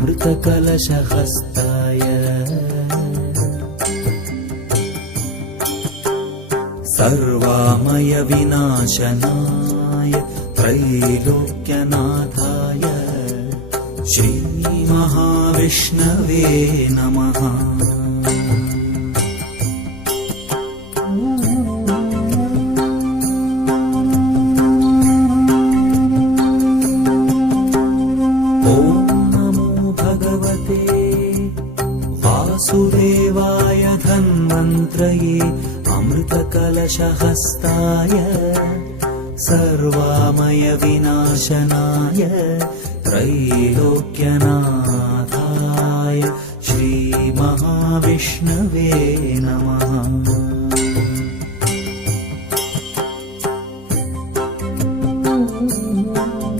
अमृतकलशहस्ताय। सर्वामयविनाशनाय त्रैलोक्यनाथाय श्रीमहाविष्णवे नमः सुदेवाय धन्वन्त्रये अमृतकलशहस्ताय सर्वामयविनाशनाय त्रैलोक्यनाथाय श्रीमहाविष्णवे नमः। mm-hmm.